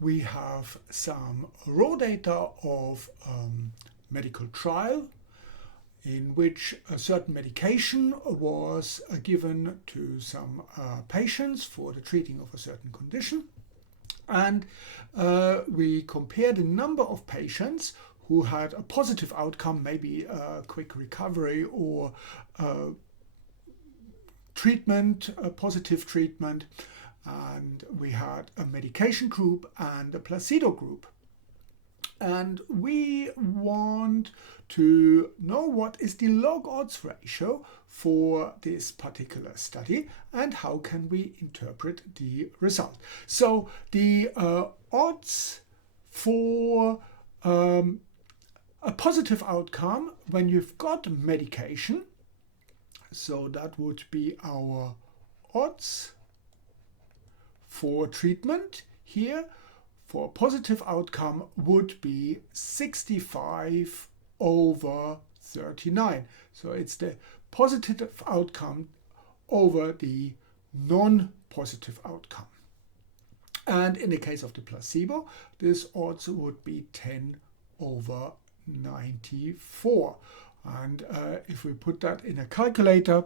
We have some raw data of medical trial in which a certain medication was given to some patients for the treating of a certain condition. And we compared a number of patients who had a positive outcome, maybe a quick recovery or treatment, a positive treatment. And we had a medication group and a placebo group. And we want to know what is the log odds ratio for this particular study and how can we interpret the result. So the odds for a positive outcome when you've got medication, so that would be our odds for treatment here, for positive outcome would be 65 over 39. So it's the positive outcome over the non-positive outcome. And in the case of the placebo, this odds would be 10 over 94. And if we put that in a calculator,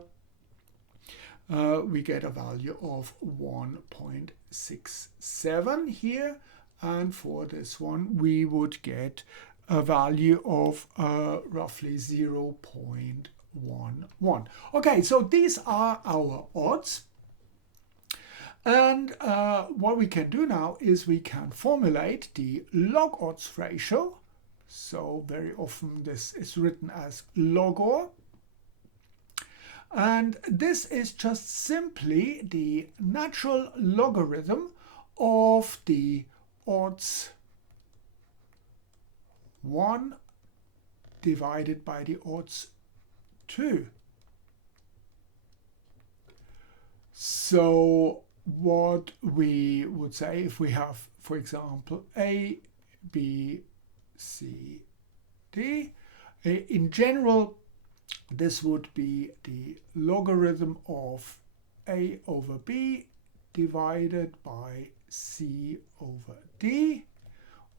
we get a value of 1.67 here, and for this one we would get a value of roughly 0.11. Okay, so these are our odds, and what we can do now is we can formulate the log odds ratio. So very often this is written as logor. And this is just simply the natural logarithm of the odds 1 divided by the odds 2. So what we would say if we have, for example, A, B, C, D, in general, this would be the logarithm of A over B divided by C over D.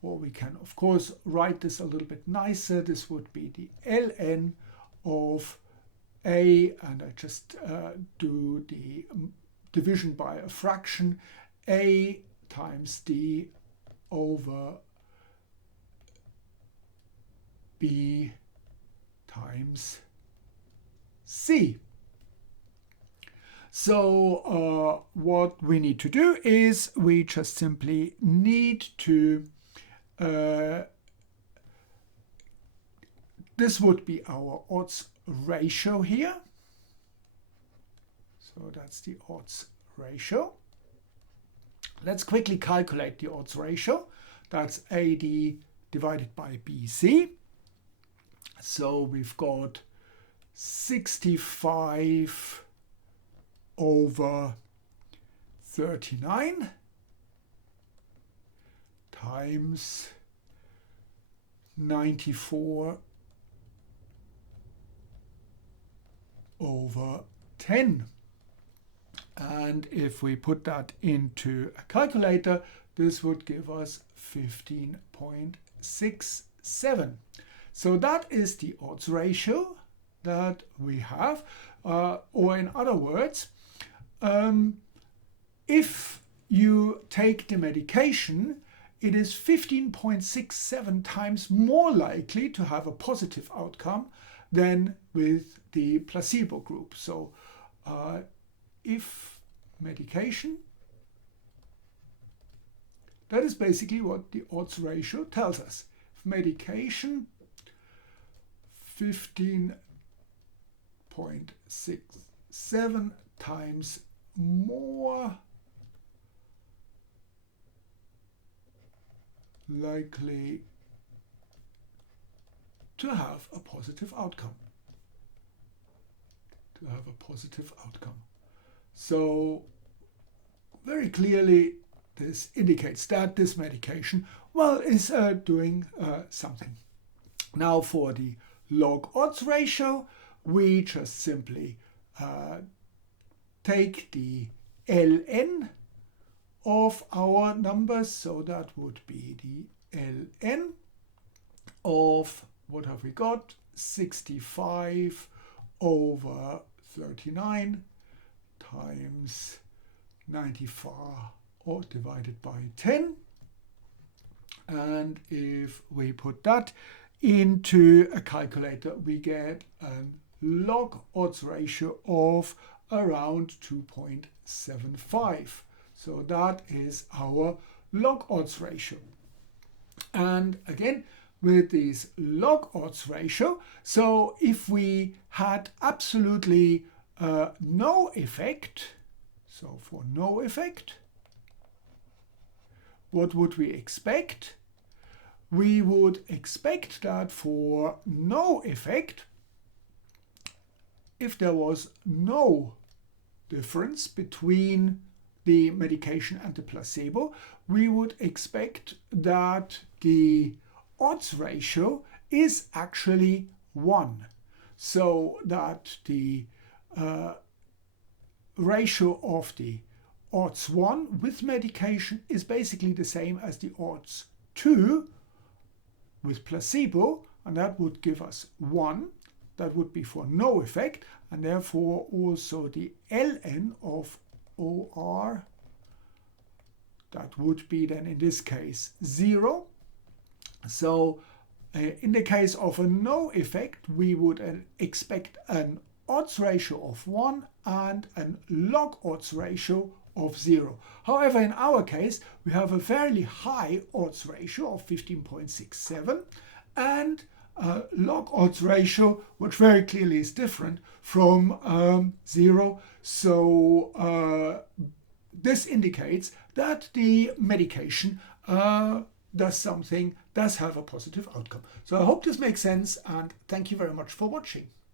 Or we can, of course, write this a little bit nicer. This would be the ln of A, and I just do the division by a fraction, A times D over B times C. So what we need to do is we just simply need to, this would be our odds ratio here. So that's the odds ratio. Let's quickly calculate the odds ratio. That's AD divided by BC. So we've got 65 over 39 times 94 over 10. And if we put that into a calculator, this would give us 15.67. So that is the odds ratio that we have, or in other words, if you take the medication, it is 15.67 times more likely to have a positive outcome than with the placebo group. So if medication, that is basically what the odds ratio tells us. If medication 15.67 times more likely to have a positive outcome. So very clearly this indicates that this medication, well, is doing something. Now for the log odds ratio, we just simply take the ln of our numbers. So that would be the ln of, what have we got, 65 over 39 times 94 or divided by 10. And if we put that into a calculator, we get a log odds ratio of around 2.75. So that is our log odds ratio. And again, with this log odds ratio, so if we had absolutely no effect, so for no effect, what would we expect? We would expect that for no effect, if there was no difference between the medication and the placebo, we would expect that the odds ratio is actually 1. So that the ratio of the odds 1 with medication is basically the same as the odds 2 with placebo, and that would give us 1. That would be for no effect, and therefore also the ln of OR, that would be then in this case 0. So in the case of a no effect, we would expect an odds ratio of 1 and a log odds ratio of 0. However, in our case, we have a fairly high odds ratio of 15.67 and a log odds ratio, which very clearly is different from 0. So this indicates that the medication does have a positive outcome. So I hope this makes sense, and thank you very much for watching.